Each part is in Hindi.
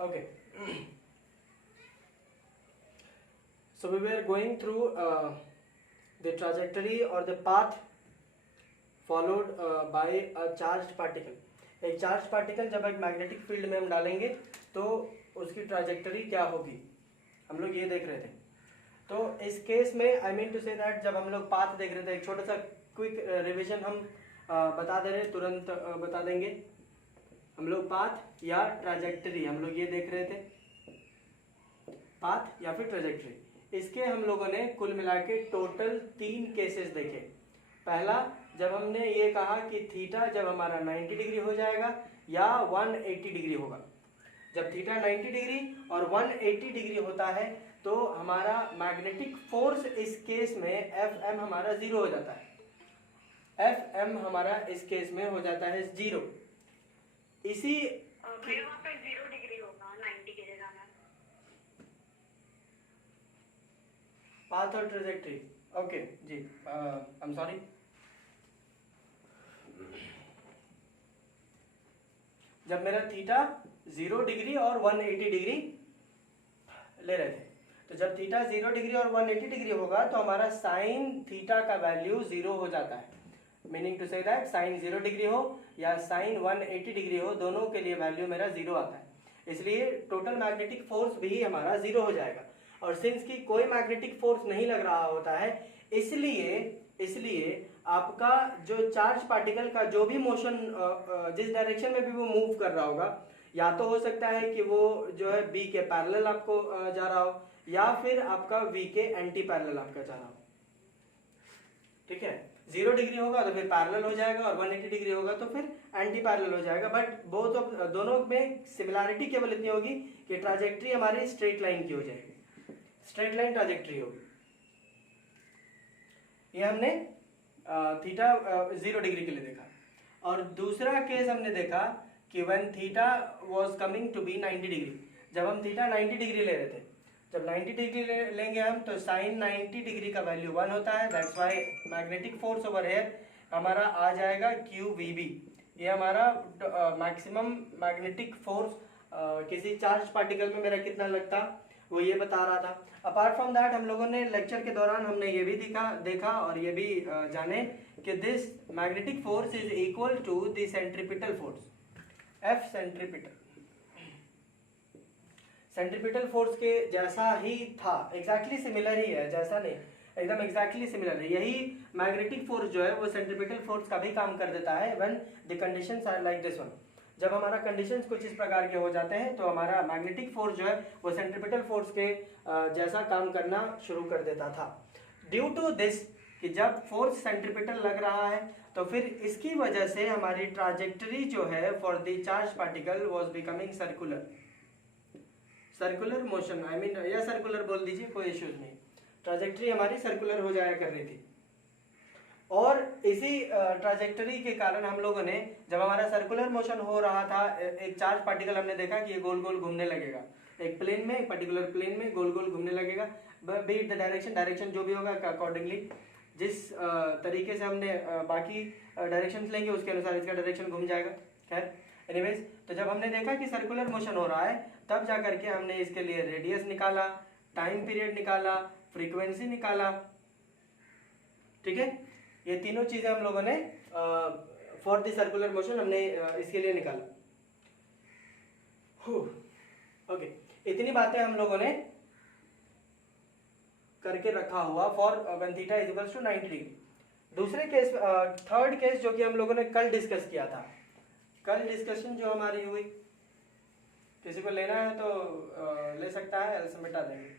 Okay. So we were going through the trajectory or the path followed by a charged particle. एक चार्ज पार्टिकल जब एक मैग्नेटिक फील्ड में हम डालेंगे तो उसकी ट्राजेक्टरी क्या होगी, हम लोग ये देख रहे थे. तो इस केस में I mean to say that जब हम लोग पाथ देख रहे थे, एक छोटा सा क्विक रिवीजन हम बता दे रहे, तुरंत बता देंगे. हम लोग पाथ या ट्राजेक्टरी हम लोग ये देख रहे थे, पाथ या फिर ट्राजेक्टरी. इसके हम लोगों ने कुल मिला के टोटल 3 केसेस देखे. पहला, जब हमने ये कहा कि थीटा जब हमारा 90 डिग्री हो जाएगा या 180 डिग्री होगा. जब थीटा 90 डिग्री और 180 डिग्री होता है तो हमारा मैग्नेटिक फोर्स इस केस में एफ एम हमारा 0 हो जाता है. एफ एम हमारा इस केस में हो जाता है 0. इसी वहाँ पे 0 डिग्री होगा 90 की जगह में. पाथ और ट्रेजेक्ट्री. ओके जी, आई एम सॉरी. जब मेरा थीटा 0 डिग्री और 180 डिग्री ले रहे थे, तो जब थीटा 0 डिग्री और 180 डिग्री होगा तो हमारा साइन थीटा का वैल्यू 0 हो जाता है. Meaning to say that sine 0 degree हो या साइन 180 डिग्री हो, दोनों के लिए वैल्यू मेरा 0 आता है. इसलिए टोटल मैग्नेटिक फोर्स भी हमारा 0 हो जाएगा. और सिंस की कोई मैग्नेटिक फोर्स नहीं लग रहा होता है, इसलिए आपका जो चार्ज पार्टिकल का जो भी मोशन जिस डायरेक्शन में भी वो मूव कर रहा होगा, या तो हो सकता है कि वो जो है बी के पैरेलल आपको जा रहा हो या फिर आपका वी के एंटी पैरेलल आपका जा रहा हो. ठीक है, 0 डिग्री होगा तो फिर पैरेलल हो जाएगा और 180 डिग्री होगा तो फिर एंटी पैरेलल हो जाएगा. बट बोथ ऑफ दोनों में सिमिलैरिटी केवल इतनी होगी कि ट्राजेक्टरी हमारी स्ट्रेट लाइन की हो जाएगी, स्ट्रेट लाइन ट्राजेक्टरी होगी. ये हमने थीटा 0 डिग्री के लिए देखा. और दूसरा केस हमने देखा कि when theta was coming to be 90 degree. जब हम थीटा 90 डिग्री ले रहे थे, जब 90 डिग्री लेंगे हम तो साइन 90 डिग्री का वैल्यू 1 होता है. That's why magnetic force over here हमारा आ जाएगा QVB. ये हमारा मैक्सिमम मैग्नेटिक फोर्स किसी चार्ज पार्टिकल में मेरा कितना लगता वो ये बता रहा था. अपार्ट फ्रॉम दैट हम लोगों ने लेक्चर के दौरान हमने ये भी देखा और ये भी जाने कि this magnetic force is equal to the centripetal force, F centripetal. Centripetal force के जैसा ही था, एग्जैक्टली सिमिलर ही है, जैसा नहीं, एकदम एग्जैक्टली सिमिलर है. यही मैग्नेटिक फोर्स जो है वो सेंट्रीपिटल फोर्स का भी काम कर देता है when the conditions are like this one. जब हमारा कंडीशंस कुछ इस प्रकार के हो जाते हैं तो हमारा मैग्नेटिक फोर्स जो है वो सेंट्रीपिटल फोर्स के जैसा काम करना शुरू कर देता था. ड्यू टू दिस कि जब फोर्स सेंट्रीपिटल लग रहा है तो फिर इसकी वजह से हमारी ट्राजेक्टरी जो है for the charge particle was becoming circular. Circular motion, I mean या सर्कुलर बोल दीजिए, कोई इश्यूज नहीं. ट्राजेक्टरी हमारी सर्कुलर हो जाया कर रही थी. और इसी ट्राजेक्टरी के कारण हम लोगों ने, जब हमारा सर्कुलर मोशन हो रहा था, एक चार्ज पार्टिकल हमने देखा कि ये गोल गोल घूमने लगेगा एक प्लेन में, एक पर्टिकुलर प्लेन में गोल गोल घूमने लगेगा. बी द डायरेक्शन जो भी होगा अकॉर्डिंगली, जिस तरीके से हमने बाकी डायरेक्शंस लेंगे उसके अनुसार इसका डायरेक्शन घूम जाएगा. खैर एनीवेज, तो जब हमने देखा कि सर्कुलर मोशन हो रहा है तब जा करके हमने इसके लिए रेडियस निकाला, टाइम पीरियड निकाला, फ्रीक्वेंसी निकाला. ठीक है, ये तीनों चीजें हम लोगों ने फॉर द सर्कुलर मोशन हमने इसके लिए निकाला. ओके, इतनी बातें हम लोगों ने करके रखा हुआ for when theta is equals to 90 degree. दूसरे केस, थर्ड केस जो कि हम लोगों ने कल डिस्कस किया था, कल डिस्कशन जो हमारी हुई, किसी को लेना है तो ले सकता है, ऐसे मिटा देंगे.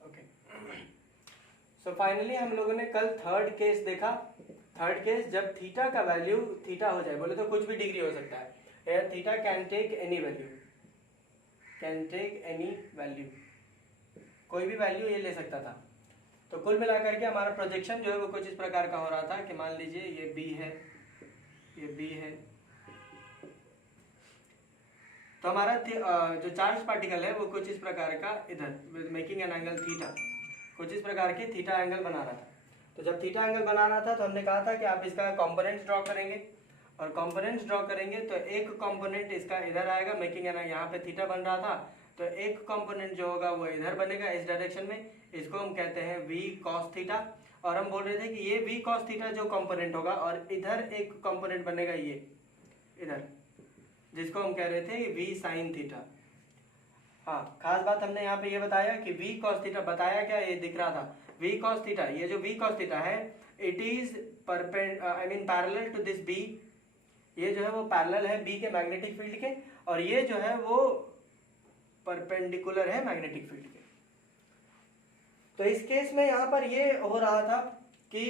ओके, सो फाइनली हम लोगों ने कल थर्ड केस देखा. थर्ड केस, जब थीटा का वैल्यू थीटा हो जाए, बोले तो कुछ भी डिग्री हो सकता है, Here theta can take any value, can take any value, कोई भी वैल्यू ये ले सकता था। तो कुल मिलाकर के हमारा प्रोजेक्शन जो है वो कुछ इस प्रकार का हो रहा था कि मान लीजिए ये B है, ये B है, तो हमारा जो चार्ज पार्टिकल है वो कुछ इस प्रकार का इधर मेकिंग एन एंगल थीटा, कुछ इस प्रकार के थीटा एंगल बना रहा था। तो जब थीटा एंगल बना रहा था तो हमने कहा था कि आप इसका कंपोनेंट्स ड्रॉ करेंगे, और कंपोनेंट्स ड्रॉ करेंगे तो एक कंपोनेंट इसका इधर आएगा, मेकिंग एन, यहाँ पे थीटा बन रहा था तो एक कंपोनेंट जो होगा वो इधर बनेगा इस डायरेक्शन में, इसको हम कहते हैं v cos थीटा। और हम बोल रहे थे कि ये v cos थीटा जो कंपोनेंट होगा और इधर एक कंपोनेंट बनेगा ये इधर, जिसको हम कह रहे थे v sin थीटा। हाँ, खास बात हमने यहाँ पे ये बताया कि v cos थीटा, बताया क्या, ये दिख रहा था v cos थीटा, ये जो v cos थीटा है it is parallel to this b, ये जो है वो पैरेलल है b के मैग्नेटिक फील्ड के, और ये जो है वो परपेंडिकुलर है मैग्नेटिक फील्ड के। तो इस केस में यहाँ पर ये हो रहा था कि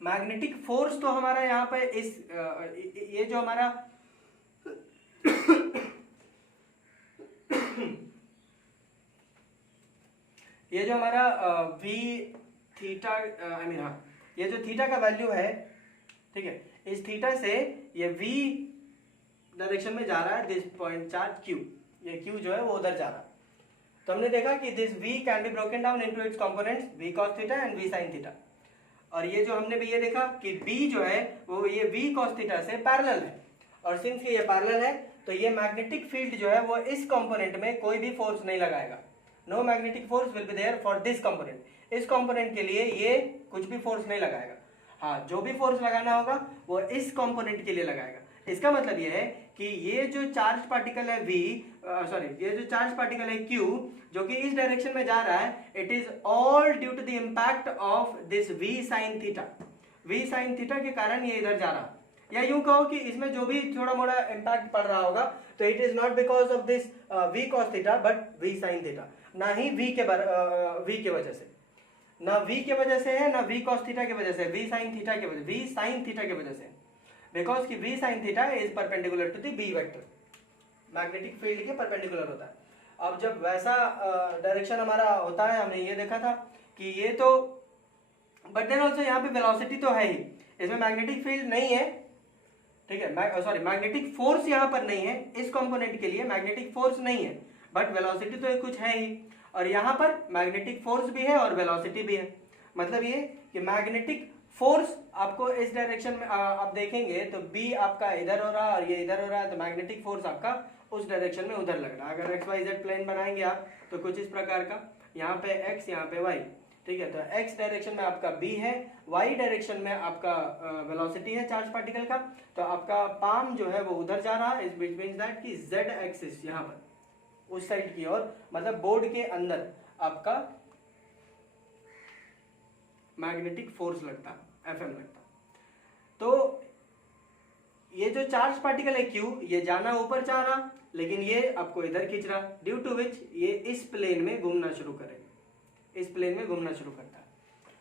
मैग्नेटिक फोर्स तो हमारा यहाँ पे इस ये जो हमारा ये जो हमारा v थीटा हाँ, ये जो थीटा का वैल्यू है, ठीक है, इस थीटा से ये v डायरेक्शन में जा रहा है, दिस पॉइंट चार्ज q, ये q जो है वो उधर जा रहा है। तो हमने देखा कि this v can be broken down into its components v cos theta and v sin theta. और ये जो हमने भी ये देखा कि b जो है वो ये v cos थीटा से पैरेलल है, और सिंस कि ये पैरेलल है तो ये मैग्नेटिक फील्ड जो है वो इस कंपोनेंट में कोई भी फोर्स नहीं लगाएगा, no magnetic force will be there for this component. इस कंपोनेंट के लिए ये कुछ भी फोर्स नहीं लगाएगा, हाँ, जो भी फोर्स लगाना होगा वो इस कंपोनेंट के लिए लगाएगा। इसका मतलब ये है कि ये जो चार्ज पार्टिकल है ये जो चार्ज पार्टिकल है Q जो कि इस डायरेक्शन में जा रहा है, it is all due to the impact of this v sin theta. v sin theta के कारण ये इधर जा रहा है, या यूं कहो कि इसमें जो भी थोड़ा मोड़ा इम्पैक्ट पड़ रहा होगा तो it is not because of this v cos theta but v sin theta, ना ही v के वजह से, ना v के वजह से है, ना v cos थीटा की वजह से, v sin थीटा की वजह, v sin थीटा की वजह से, बिकॉज कि v sin theta is perpendicular to the b vector, magnetic field के परपेंडिकुलर होता है। अब जब वैसा डायरेक्शन हमारा होता है, हमने ये देखा था कि ये तो, बट देन ऑल्सो यहाँ पे वेलोसिटी तो है ही, इसमें मैग्नेटिक फील्ड नहीं है, ठीक है, सॉरी मैग्नेटिक फोर्स यहाँ पर नहीं है, इस कंपोनेंट के लिए मैग्नेटिक फोर्स नहीं है, बट वेलोसिटी तो कुछ है ही, और यहाँ पर मैग्नेटिक फोर्स भी है और वेलोसिटी भी है। मतलब ये कि मैग्नेटिक फोर्स आपको इस डायरेक्शन में आप देखेंगे तो B आपका इधर हो रहा है और ये इधर हो रहा है, तो मैग्नेटिक फोर्स आपका उस डायरेक्शन में उधर लग रहा है। अगर XYZ प्लेन बनाएंगे आप तो कुछ इस प्रकार का, यहाँ पे X यहाँ पे Y, ठीक है, तो X डायरेक्शन में आपका B है, Y डायरेक्शन में आपका वेलोसिटी है चार्ज पार्टिकल का, तो आपका पाम जो है वो उधर जा रहा है, इस विच मींस दैट कि Z एक्सिस यहाँ पर उस साइड की ओर, मतलब बोर्ड के अंदर आपका मैग्नेटिक फोर्स लगता है, FM लगता। तो ये जो चार्ज पार्टिकल है Q, ये जाना ऊपर चाह रहा लेकिन ये आपको इधर खींच रहा, ड्यू टू विच ये इस प्लेन में घूमना शुरू करेगा, इस प्लेन में घूमना शुरू करता है,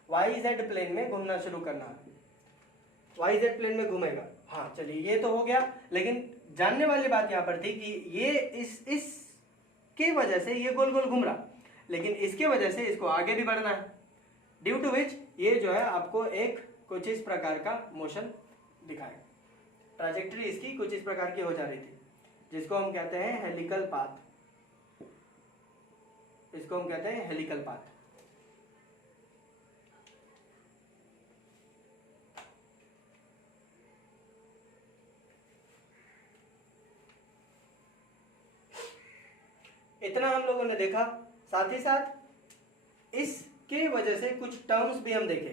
YZ प्लेन में घूमना शुरू करना है, YZ प्लेन में घूमेगा। हाँ चलिए, ये तो हो गया, लेकिन जानने वाली बात यहाँ पर थी कि ये इस के वजह से ये गोल गोल घूम रहा, लेकिन इसके वजह से इसको आगे भी बढ़ना है, ड्यू टू विच ये जो है आपको एक कुछ इस प्रकार का मोशन दिखाएगा, ट्रैजेक्टरी इसकी कुछ इस प्रकार की हो जा रही थी, जिसको हम कहते हैं हेलिकल पाथ, इसको हम कहते हैं हेलिकल पाथ। इतना हम लोगों ने देखा, साथ ही साथ इसके वजह से कुछ टर्म्स भी हम देखे।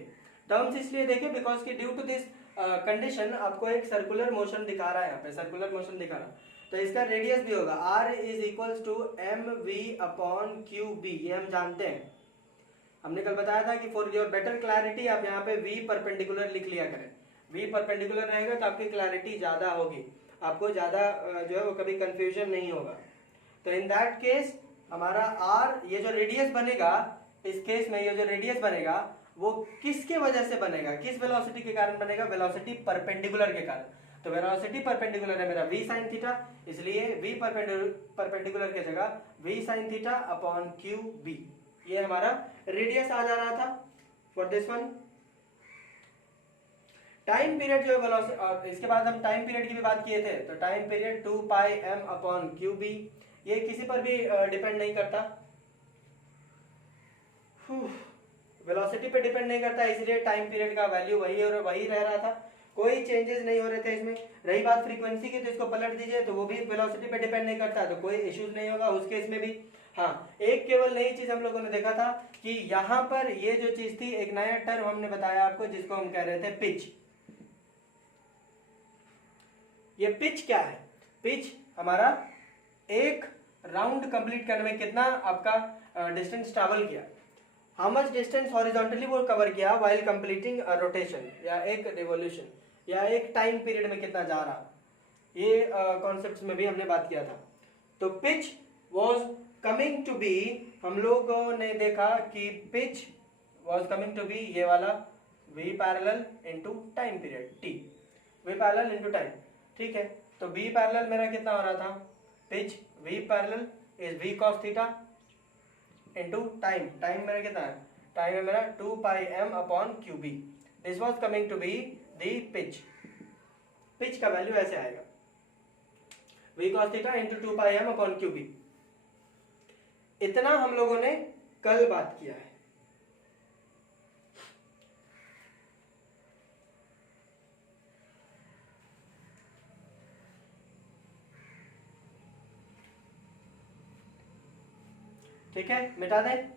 टर्म्स इसलिए देखे बिकॉज कि ड्यू टू दिस कंडीशन आपको एक सर्कुलर मोशन दिखा रहा है, यहाँ पे सर्कुलर मोशन दिखा रहा है, तो इसका रेडियस भी होगा r is equals to mv upon QB, ये हम जानते हैं। हमने कल बताया था कि फॉर योर बेटर क्लैरिटी आप यहाँ पे v परपेंडिकुलर लिख लिया करें, v परपेंडिकुलर रहेगा तो आपकी क्लैरिटी ज्यादा होगी, आपको ज्यादा जो है वो कभी कंफ्यूजन नहीं होगा। तो इन दैट केस हमारा r, ये जो रेडियस बनेगा, इस केस में ये जो रेडियस बनेगा वो किसके वजह से बनेगा, किस वेलोसिटी के कारण बनेगा, वेलोसिटी परपेंडिकुलर के कारण। तो वेलोसिटी परपेंडिकुलर है मेरा v sin थीटा, इसलिए v परपेंडिकुलर की जगह v sin theta upon Q B, ये हमारा रेडियस आ जा रहा था for this one. Time period जो है वेलोसिटी, और इसके बाद हम टाइम पीरियड की भी बात किए थे, तो time period 2 pi m upon Q B, ये किसी पर भी डिपेंड नहीं करता, वेलोसिटी पे डिपेंड नहीं करता, इसलिए टाइम पीरियड का वैल्यू वही और वही रह रहा था, कोई चेंजेस नहीं हो रहे थे इसमें। रही बात फ्रीक्वेंसी की, तो इसको पलट दीजिए, तो वो भी वेलोसिटी पे डिपेंड नहीं करता, तो कोई इश्यूज नहीं होगा उस केस में भी। हाँ, एक केवल नई चीज हम लोगों ने देखा था कि यहाँ पर ये जो चीज थी, एक नया टर्म हमने बताया आपको जिसको हम कह रहे थे पिच। ये पिच क्या है, पिच हमारा एक राउंड कंप्लीट करने में कितना आपका डिस्टेंस ट्रैवल किया, हाउ मच डिस्टेंस हॉरिजॉन्टली वो कवर किया व्हाइल कंप्लीटिंग अ रोटेशन, या एक रिवॉल्यूशन, या एक टाइम पीरियड में कितना जा रहा, ये कॉन्सेप्ट्स में भी हमने बात किया था। तो pitch was coming to be, हम लोगों ने देखा कि pitch was coming to be ये वाला v parallel into time period t, v parallel into time, ठीक है। तो v पैरेलल मेरा कितना हो रहा था, pitch v parallel is v cos theta into time, time मेरा कितना है, टाइम है मेरा 2 pi m upon Q B, this was coming to be the pitch. Pitch का वैल्यू ऐसे आएगा v cos theta into 2 pi m upon Q B. इतना हम लोगों ने कल बात किया है। ठीक है, मिटा दें।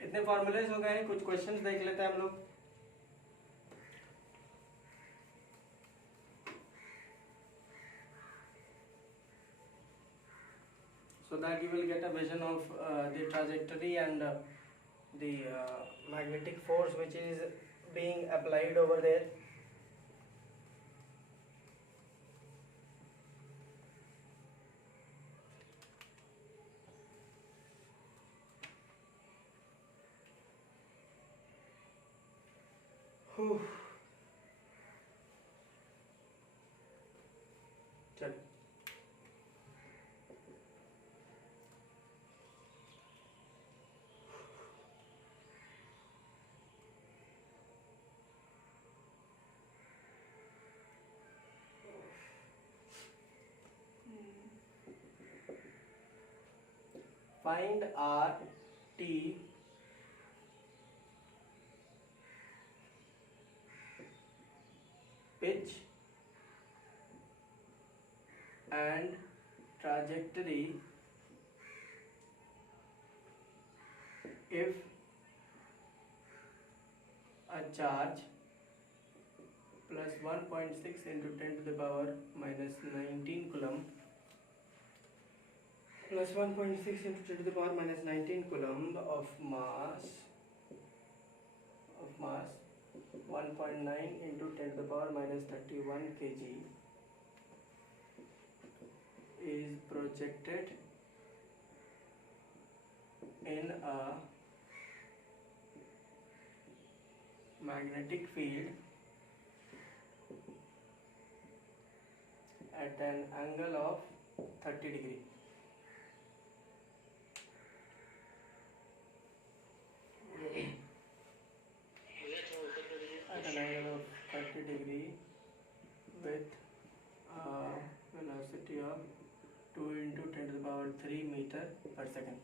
इतने फॉर्मूलेज हो गए हैं, कुछ क्वेश्चंस देख लेते हैं हम लोग। So that you will get a vision of the trajectory and the magnetic force which is being applied over there. चल find R T pitch and trajectory if a charge plus 1.6 into 10 to the power minus 19 coulomb plus 1.6 into 10 to the power minus 19 coulomb of mass 1.9 into 10 to the power minus 31 kg is projected in a magnetic field at an angle of 30 degree. At an angle of 30 degree with a velocity of 2 into 10 to the power 3 meter per second.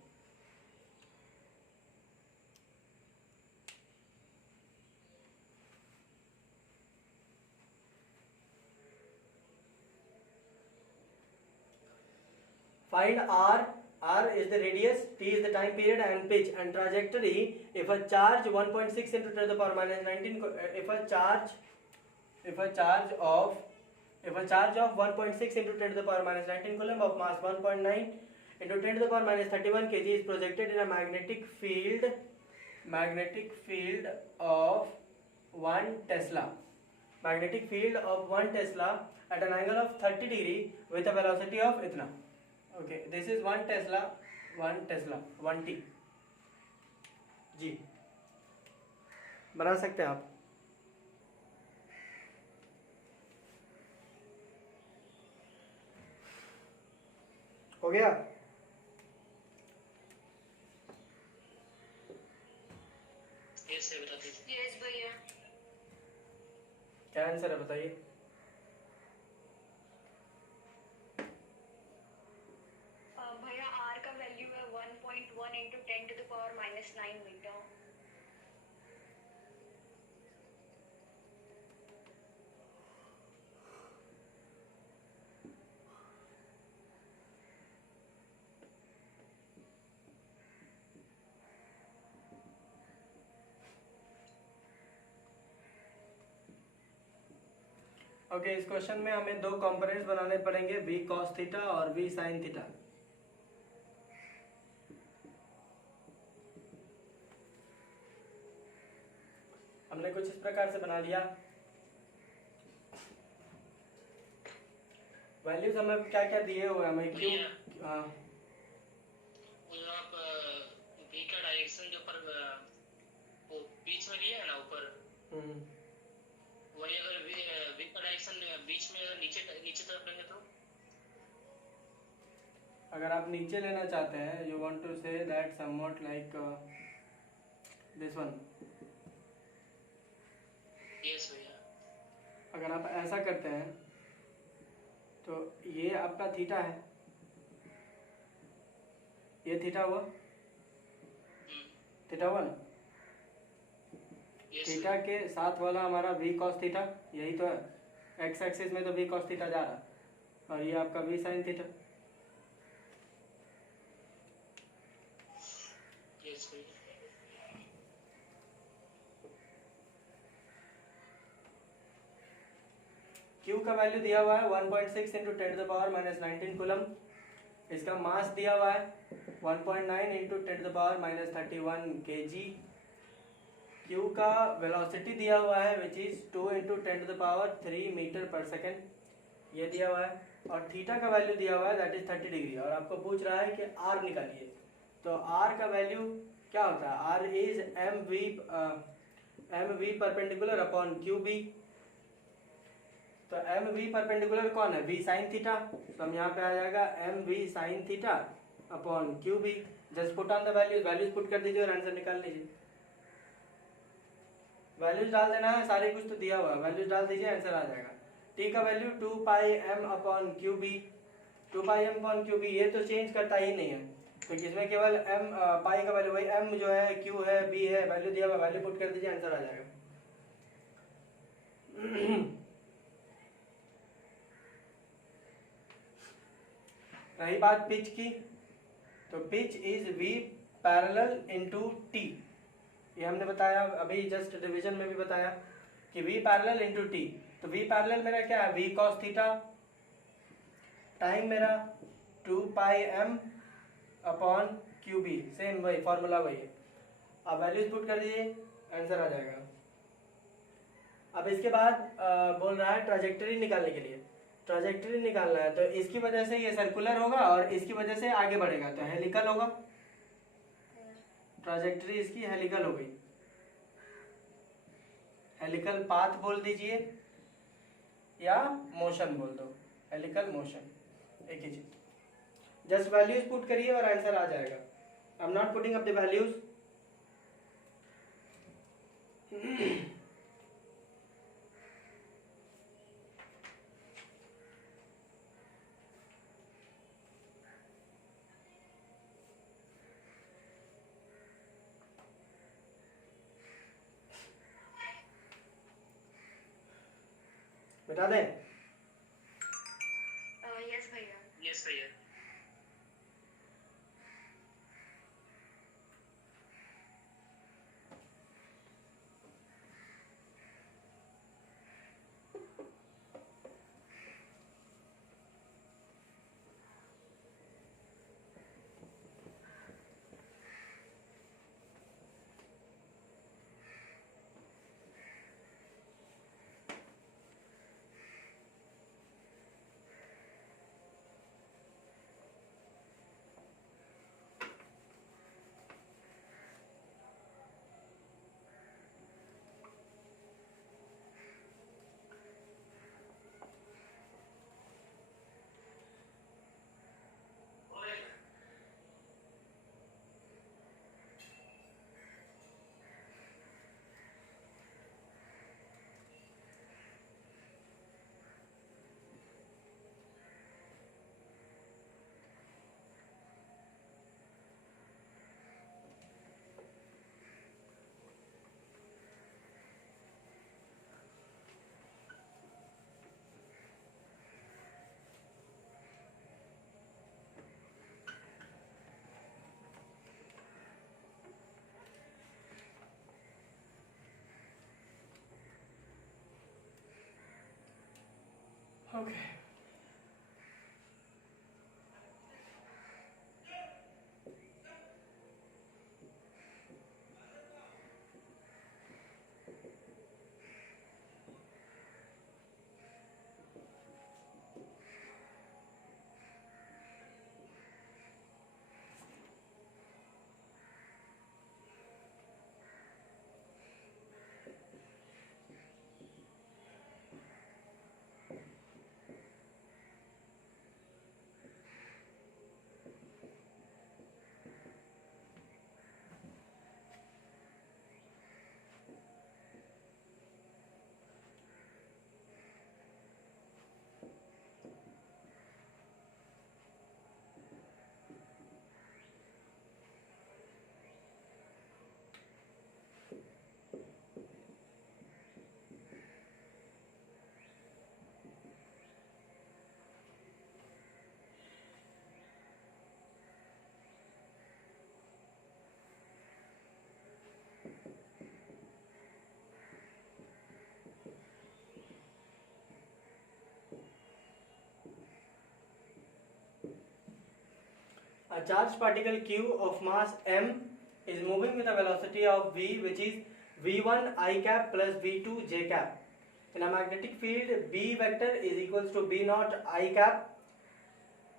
Find r. R is the radius, t is the time period, and pitch and trajectory. If a charge 1.6 into 10 to the power minus 19, if a charge of 1.6 into 10 to the power minus 19 coulomb of mass 1.9 into 10 to the power minus 31 kg is projected in a magnetic field of 1 Tesla. Magnetic field of 1 Tesla at an angle of 30 degree with a velocity of इतना. Okay, this is 1 Tesla, 1 T. जी बना सकते हैं आप. हो गया? यस भैया. क्या आंसर है बताइए. भैया आर का वैल्यू है 1.1 into 10 to the power minus 9 metre. Okay, इस क्वेश्चन में हमें दो कंपोनेंट्स बनाने पड़ेंगे, v cos थीटा और v sin थीटा. हमने कुछ इस प्रकार से बना लिया. वैल्यूज हमें क्या क्या दिए हुए हैं हमें, क्यों. हाँ, आप v का डायरेक्शन जो पर वो बीच में लिया है ना ऊपर, वही अगर v का डायरेक्शन बीच में नीचे तरफ लेंगे तो अगर आप नीचे लेना चाहते हैं, you want to say that somewhat like this one. Yes भैया. अगर आप ऐसा करते हैं तो ये आपका थीटा है, ये थीटा हुआ, थीटा हुआ ना. थीटा के साथ वाला हमारा v cos थीटा, यही तो है. x एक्सिस में तो v cos थीटा जा रहा है, और ये आपका v sin थीटा. यस भैया. q का वैल्यू दिया हुआ है 1.6 into 10 to the power minus 19 coulomb. इसका मास दिया हुआ है 1.9 into 10 to the power minus 31 kg. q का वेलोसिटी दिया हुआ है which is 2 into 10 to the power 3 metre per second, ये दिया हुआ है. और थीटा का वैल्यू दिया हुआ है दैट इज 30 डिग्री. और आपको पूछ रहा है कि r निकालिए. तो r का वैल्यू क्या होता है, r is mv perpendicular upon qb. तो mv परपेंडिकुलर कौन है, v sin थीटा. तो हम यहाँ पे आ जाएगा mv sin theta upon qb. Just put on the values put कर दीजिए और आंसर निकाल लीजिए. वैल्यूज डाल देना है, सारे कुछ तो दिया हुआ है, वैल्यूज डाल दीजिए, आंसर आ जाएगा. t का value 2 pi m upon qb. 2 pi m upon qb ये तो चेंज करता ही नहीं है, तो इसमें केवल m पाई का वैल्यू वही m जो है, q है, b है, वैल्यू दिया हुआ, वैल्यू पुट कर दीजिए, आंसर आ जाएगा. रही बात पिच की, तो pitch is v parallel into t. ये हमने बताया अभी जस्ट डिवीजन में भी बताया कि v पैरेलल इनटू t. तो v पैरेलल मेरा क्या है, v cos थीटा, टाइम मेरा 2 pi m upon qb. Same वही फॉर्मूला वही है. अब वैल्यूज पुट कर दीजिए, आंसर आ जाएगा. अब इसके बाद बोल रहा है ट्राजेक्टरी निकालने के लिए. ट्राजेक्टरी निकालना है तो इसकी वजह से ये सर्कुलर होगा और इसकी वजह से आगे बढ़ेगा तो हेलिकल होगा. ट्राजेक्टरी इसकी हेलिकल हो गई. हेलिकल पाथ बोल दीजिए या मोशन बोल दो, हेलिकल मोशन एक ही चीज. जस्ट वैल्यूज पुट करिए और आंसर आ जाएगा. I am not putting up the values. बता दें. यस भैया. यस भैया. Okay. A charged particle q of mass m is moving with a velocity of v, which is v1 I cap plus v2 j cap. In a magnetic field, b vector is equals to b naught I cap,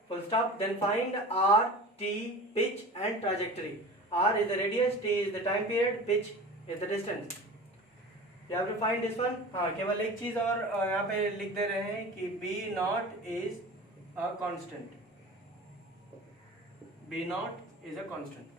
full stop. Then find r, t, pitch and trajectory. R is the radius, t is the time period, pitch is the distance. You have to find this one. हाँ, केवल एक चीज और यहाँ पे लिख दे रहे हैं कि b naught is a constant. B naught is a constant.